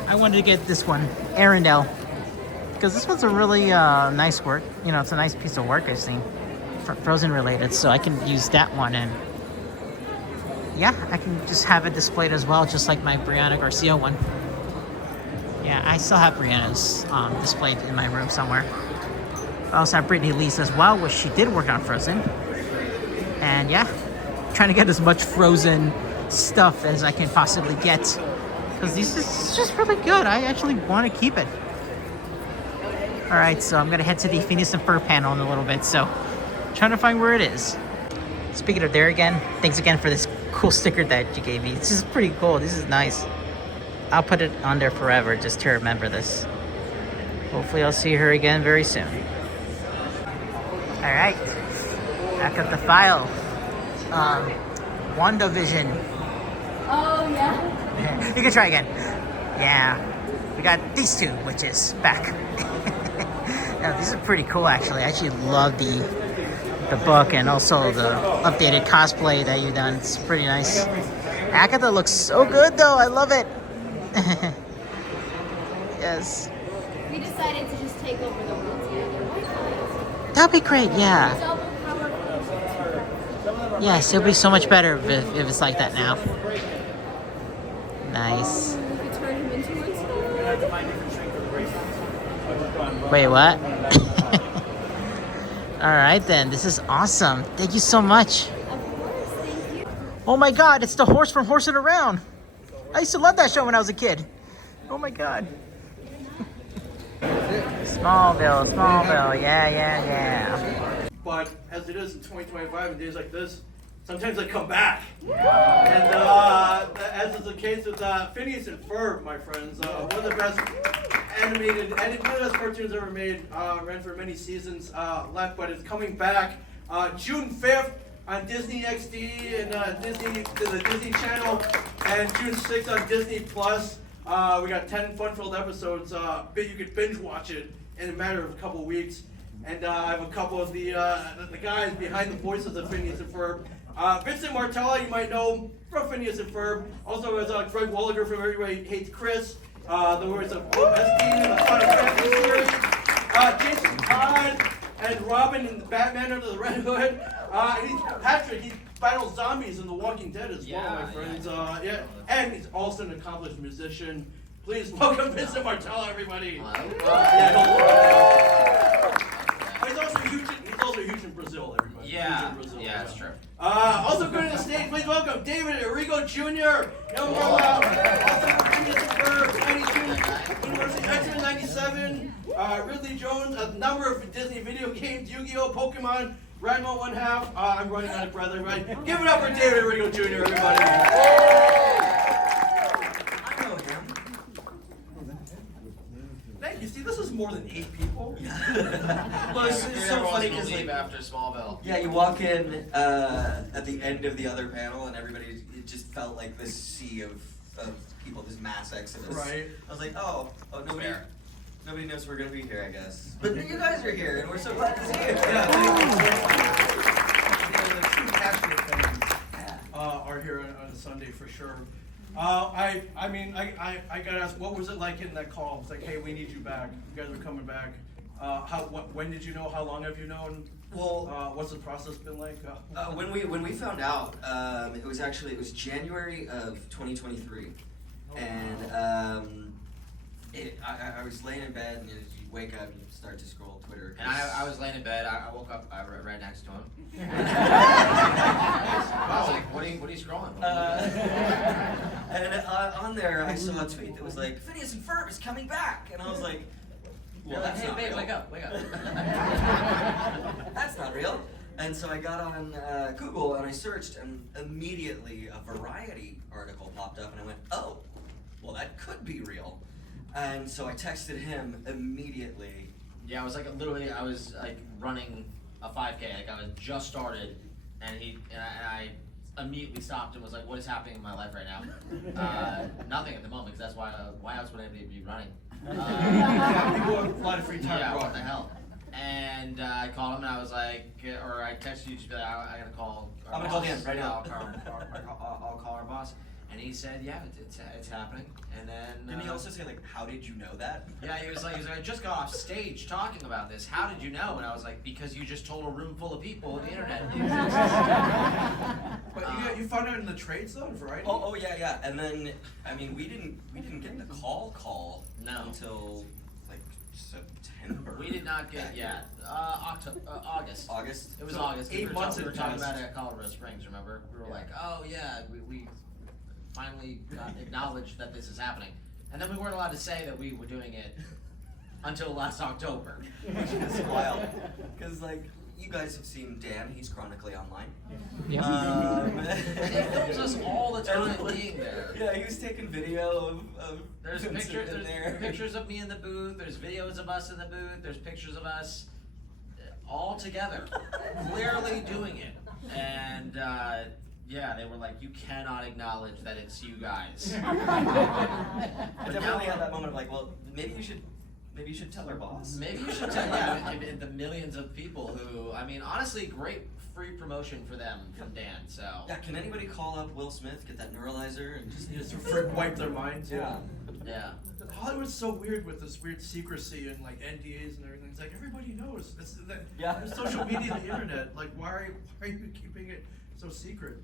I wanted to get this one, Arendelle, because this one's a really nice work. You know, it's a nice piece of work I've seen, Frozen related, so I can use that one, and yeah, I can just have it displayed as well, just like my Brianna Garcia one. Yeah, I still have Brianna's displayed in my room somewhere. I also have Brittany Lee's as well, which she did work on Frozen. And yeah, trying to get as much Frozen stuff as I can possibly get, because this is just really good. I actually want to keep it. All right, so I'm gonna head to the Phineas and Ferb panel in a little bit, so trying to find where it is. Speaking of there again, thanks again for this cool sticker that you gave me. This is pretty cool. This is nice. I'll put it on there forever just to remember this. Hopefully I'll see her again very soon. All right, back up the file. WandaVision. Oh, yeah. You can try again. Yeah, we got these two witches back. Yeah, these are pretty cool actually. I actually love the book and also the updated cosplay that you've done. It's pretty nice. Agatha looks so good though. I love it. Yes. We decided to just take over the world together. That'd be great, yeah. Yes, it'll be so much better if it's like that now. Nice. We could turn him into a Wait, what? Alright then, this is awesome. Thank you so much. Oh my god, it's the horse from Horsing Around. I used to love that show when I was a kid. Oh my god. Smallville, yeah. But as it is in 2025 and days like this, sometimes I come back. And as is the case with Phineas and Ferb, my friends, one of the best animated, one of the best cartoons ever made, ran for many seasons left, but it's coming back June 5th on Disney XD and the Disney Channel, and June 6th on Disney Plus. We got 10 fun-filled episodes. You could binge watch it in a matter of a couple weeks. And I have a couple of the guys behind the voices of Phineas and Ferb. Vincent Martella, you might know from Phineas and Ferb. Also as Greg Walliger from Everybody Hates Chris. The voice of SD in the Final Fantasy series. Jason Todd and Robin in the Batman Under the Red Hood. Patrick, he battles zombies in The Walking Dead as well, my friends. And he's also an accomplished musician. Please welcome Vincent Martella, everybody. He's also huge in Brazil, everybody. Yeah, Huge in Brazil, yeah, that's true. Also going to the stage, please welcome David Arrigo Jr. Young also Phineas and Ferb, 92, University X-Men 97, Ridley Jones, a number of Disney video games, Yu-Gi-Oh, Pokemon, Ranma 1/2. I'm running out of breath, everybody. Give it up for David Arrigo Jr., everybody. Thank you. See, this is more than 8 people. Well, it's so funny because leave after Smallville. Yeah, you walk in at the end of the other panel, and everybody, it just felt like this sea of people, this mass exodus. Right. I was like, nobody knows we're gonna be here, I guess. But you guys are here, and we're so glad to see you. Yeah, thank you. The true passionate fans are here on a Sunday for sure. I mean, I gotta ask, what was it like in that call? It's like, hey, we need you back. You guys are coming back. When did you know? How long have you known? Well, what's the process been like? When we found out, it was January of 2023, and I was laying in bed, and you wake up and you start to scroll Twitter. And I was laying in bed. I woke up right next to him. I was like, "What are you scrolling?" And on there, I saw a tweet that was like, "Phineas and Ferb is coming back," and I was like, "Well, that's not real. Wake up! That's not real." And so I got on Google and I searched, and immediately a Variety article popped up, and I went, "Oh, well, that could be real." And so I texted him immediately. Yeah, I was running a 5K. Like I was just started, and I immediately stopped and was like, "What is happening in my life right now?" Nothing at the moment, because that's why else would anybody be running? Yeah, people have a lot of free time. Yeah, what the hell? And I called him and I was like, or I texted you to be like, I gotta call. I'm gonna call him right now. I'll call our boss. And he said, yeah, it's happening. And then Didn't he also say, like, how did you know that? Yeah, he was like, I just got off stage talking about this. How did you know? And I was like, because you just told a room full of people on the internet. But you found out in the trades though, Variety? Oh yeah. And then I mean we didn't get the call until like September. We did not get August. August. It was So August. 8 months We were talking passed. about it at Colorado Springs. Remember? We were like, oh yeah, we finally acknowledged that this is happening, and then we weren't allowed to say that we were doing it until last October, which is wild. Because like you guys have seen Dan, he's chronically online. Yeah. He films us all the time being there. Yeah, he was taking video of There's pictures of me in the booth. There's videos of us in the booth. There's pictures of us all together, clearly doing it. And yeah, they were like, you cannot acknowledge that it's you guys. I definitely had that moment of like, well, maybe you should tell our boss. Maybe you should tell, yeah, the millions of people who, I mean, honestly, great free promotion for them from Dan, so. Yeah, can anybody call up Will Smith, get that neuralizer, and just wipe their minds? Yeah. Yeah. Hollywood's so weird with this weird secrecy and like NDAs and everything. It's like everybody knows. There's social media and the internet. Like, why are you keeping it so secret?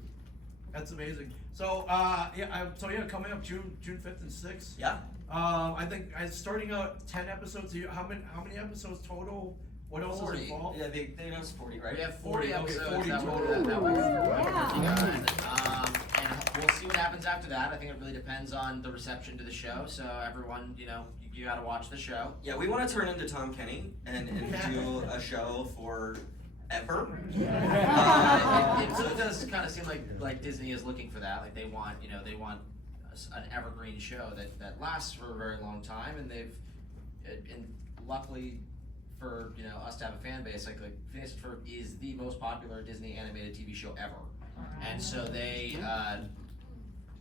That's amazing. So coming up June 5th and 6th. Yeah. I think starting out 10 episodes. How many episodes total? What else 40. is involved? Yeah, they announced 40, right? We have 40 episodes. 40 that total. And we'll see what happens after that. I think it really depends on the reception to the show. So everyone, you got to watch the show. Yeah, we want to turn into Tom Kenny and do a show for ever. It really does kind of seem like Disney is looking for that. Like they want an evergreen show that lasts for a very long time, and luckily for us to have a fan base, like Phineas and Ferb is the most popular Disney animated TV show ever, and so they,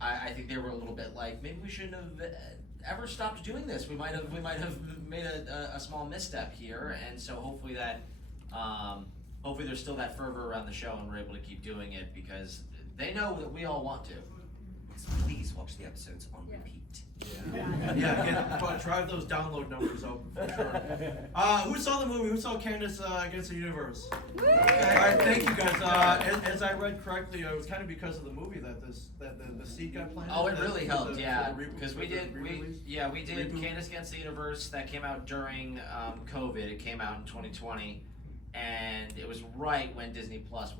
I think they were a little bit like, maybe we shouldn't have ever stopped doing this. We might have made a small misstep here, and so hopefully that, hopefully there's still that fervor around the show, and we're able to keep doing it because they know that we all want to. Please watch the episodes on repeat. Drive those download numbers up for sure. Who saw the movie? Who saw Candace Against the Universe? All right, thank you guys. As I read correctly, it was kind of because of the movie that the seat got planted. Oh, it really helped, yeah. Because we did Candace Against the Universe that came out during COVID. It came out in 2020. And it was right when Disney Plus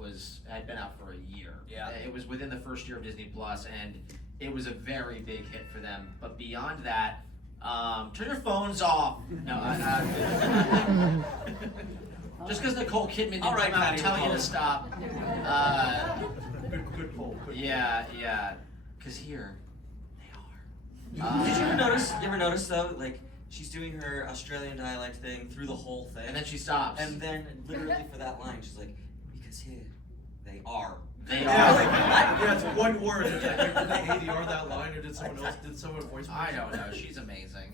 had been out for a year. Yeah. It was within the first year of Disney Plus, and it was a very big hit for them. But beyond that, turn your phones off. No, just because Nicole Kidman didn't come out and tell you to stop. Good poll. Yeah. Because here, they are. Did you ever notice though, like, she's doing her Australian dialect thing through the whole thing. And then she stops. And then, literally for that line, she's like, because here, they are. They Yeah, are. like, it's one word. Did they ADR that line, or did someone voice? I don't know. She's amazing.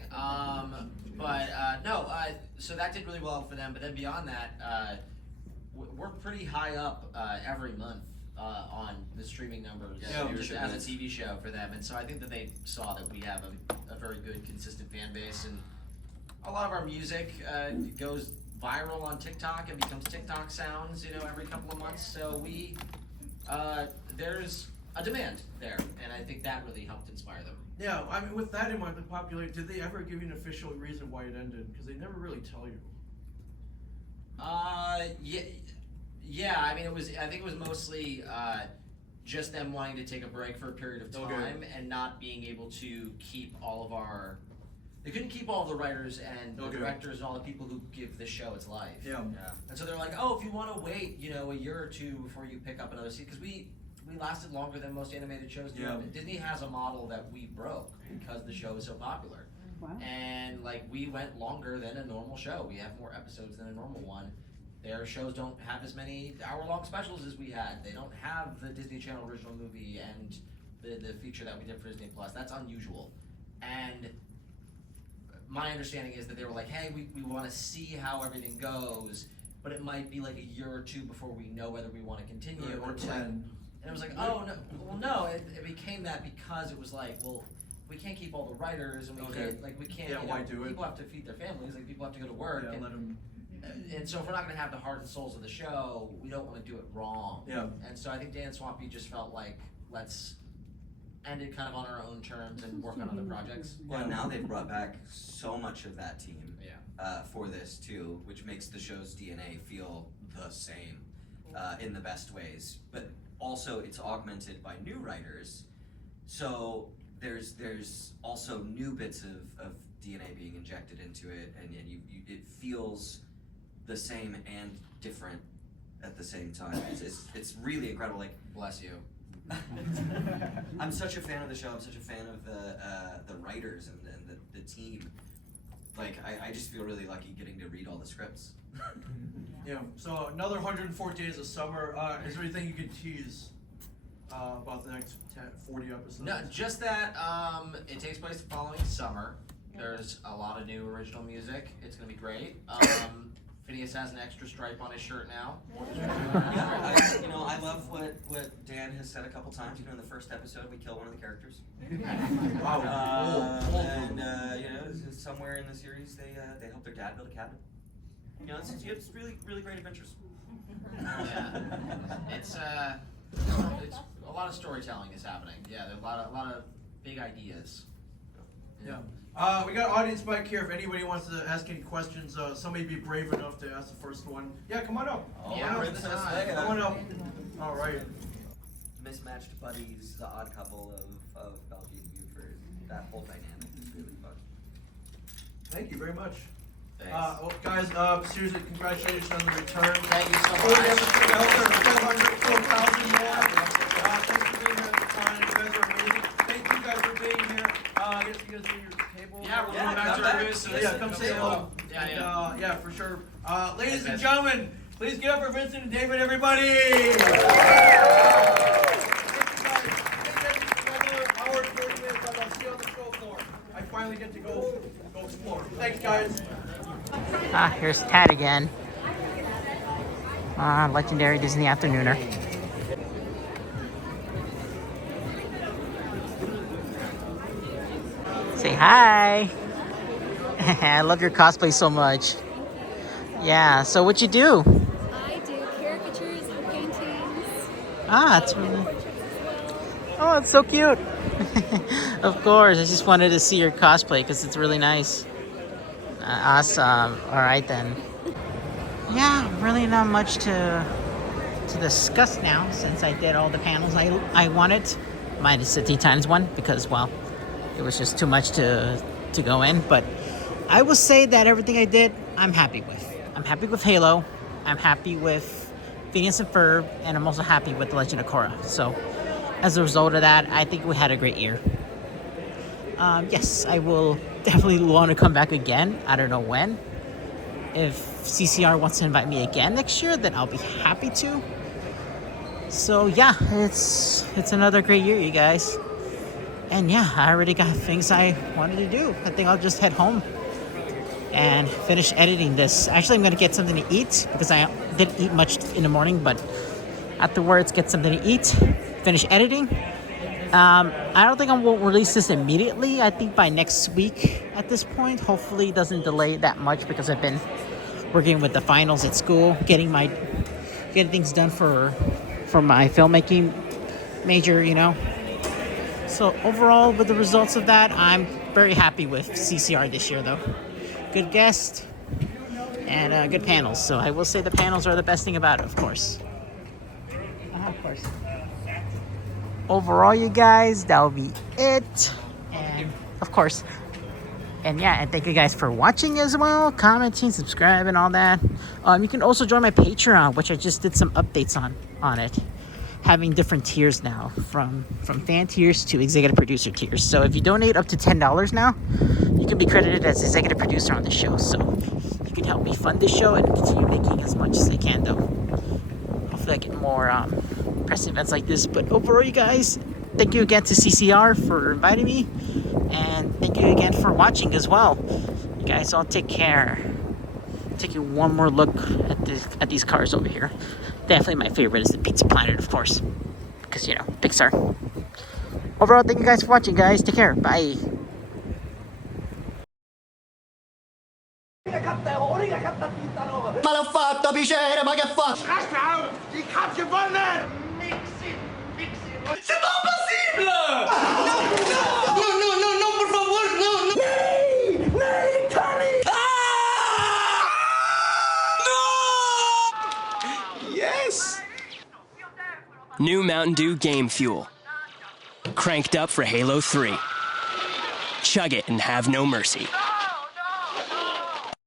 So that did really well for them. But then beyond that, we're pretty high up every month on the streaming numbers Yeah, just viewership as a is. TV show for them, and so I think that they saw that we have a very good, consistent fan base, and a lot of our music goes viral on TikTok and becomes TikTok sounds, every couple of months. So we, there's a demand there, and I think that really helped inspire them. Yeah, I mean, with that in mind, the popularity, did they ever give you an official reason why it ended? Because they never really tell you. Yeah. I mean, I think it was mostly just them wanting to take a break for a period of time and not being able to keep all of our. They couldn't keep all of the writers and the directors and all the people who give this show its life. Yeah. And so they're like, oh, if you want to wait, a year or two before you pick up another season, because we lasted longer than most animated shows do. Yeah. Disney has a model that we broke because the show is so popular. Wow. And we went longer than a normal show. We have more episodes than a normal one. Their shows don't have as many hour-long specials as we had. They don't have the Disney Channel original movie and the feature that we did for Disney Plus. That's unusual. And my understanding is that they were like, hey, we want to see how everything goes, but it might be like a year or two before we know whether we want to continue. Or And 10. And it was like, oh, no. Well, no, it became that because it was like, well, we can't keep all the writers, and we can't, Yeah, why do it? people have to feed their families, people have to go to work. Yeah, and, let 'em- and so if we're not going to have the heart and souls of the show, we don't want to do it wrong. Yeah. And so I think Dan Swampy just felt like, let's end it kind of on our own terms and work on other projects. Well, now they've brought back so much of that team for this too, which makes the show's DNA feel the same in the best ways. But also it's augmented by new writers, so there's also new bits of DNA being injected into it, and it feels the same and different at the same time. It's really incredible. Like, bless you. I'm such a fan of the show. I'm such a fan of the writers and the team. Like, I just feel really lucky getting to read all the scripts. Yeah. So another 104 days of summer. Is there anything you could tease about the next 40 episodes? No, just that it takes place the following summer. There's a lot of new original music. It's gonna be great. Phineas has an extra stripe on his shirt now. I love what Dan has said a couple times. In the first episode, we kill one of the characters. Wow. And somewhere in the series, they help their dad build a cabin. It's really, really great adventures. Yeah, it's a lot of storytelling is happening. Yeah, there's a lot of big ideas. Yeah. We got audience mic here. If anybody wants to ask any questions, somebody be brave enough to ask the first one. Yeah, come on up. Come on up. All right. Mismatched buddies, the odd couple of Belgian and Buford. That whole dynamic is really fun. Thank you very much. Thanks. Well, guys, seriously, congratulations on the return. Thank you so much. 40 episodes, I hope there's 700, 4,000 more. Thanks for being here at the time. You guys are amazing. Thank you guys for being here. I guess you guys need your table. Yeah, we're going back to our booth. Yeah, come say hello. Yeah. Yeah, for sure. Ladies and gentlemen, please give up for Vincent and David, everybody. I finally get to go explore. Thanks, guys. Here's Tad again. Legendary Disney Afternooner. Say hi. I love your cosplay so much. Yeah, so what you do? I do caricatures and paintings. It's really... Oh, it's so cute. Of course, I just wanted to see your cosplay because it's really nice. Awesome. All right then. Yeah, really not much to discuss now since I did all the panels I wanted, minus the Teen Titans one because, well, it was just too much to go in. But I will say that everything I did, I'm happy with. I'm happy with Halo. I'm happy with Phineas and Ferb, and I'm also happy with The Legend of Korra. So, as a result of that, I think we had a great year. Yes, I will definitely want to come back again. I don't know when. If CCR wants to invite me again next year, then I'll be happy to. So yeah, it's another great year, you guys. And yeah, I already got things I wanted to do. I think I'll just head home and finish editing this. Actually, I'm going to get something to eat because I didn't eat much in the morning, but afterwards, get something to eat, finish editing. I don't think I will release this immediately. I think by next week at this point. Hopefully it doesn't delay that much because I've been working with the finals at school, getting things done for my filmmaking major, you know. So overall, with the results of that, I'm very happy with CCR this year, though. Good guest and good panels. So I will say the panels are the best thing about it, of course. Of course. Overall, you guys, that will be it. And of course, and thank you guys for watching as well, commenting, subscribing, all that. You can also join my Patreon, which I just did some updates on it, having different tiers now, from fan tiers to executive producer tiers. So if you donate up to $10 now, you can be credited as executive producer on the show. So you can help me fund the show and continue making as much as I can, though. Hopefully I get more press events like this. But overall, you guys, thank you again to CCR for inviting me, and thank you again for watching as well. You guys all take care. Taking one more look at these cars over here. Definitely my favorite is the Pizza Planet, of course, because, you know, Pixar. Overall, thank you guys for watching, guys. Take care. Bye. Malafatto, piacere, ma che fa? Ich hab gewonnen! C'est pas possible! No, por favor, no! Nay, Tony! No! Yes! New Mountain Dew Game Fuel. Cranked up for Halo 3. Chug it and have no mercy.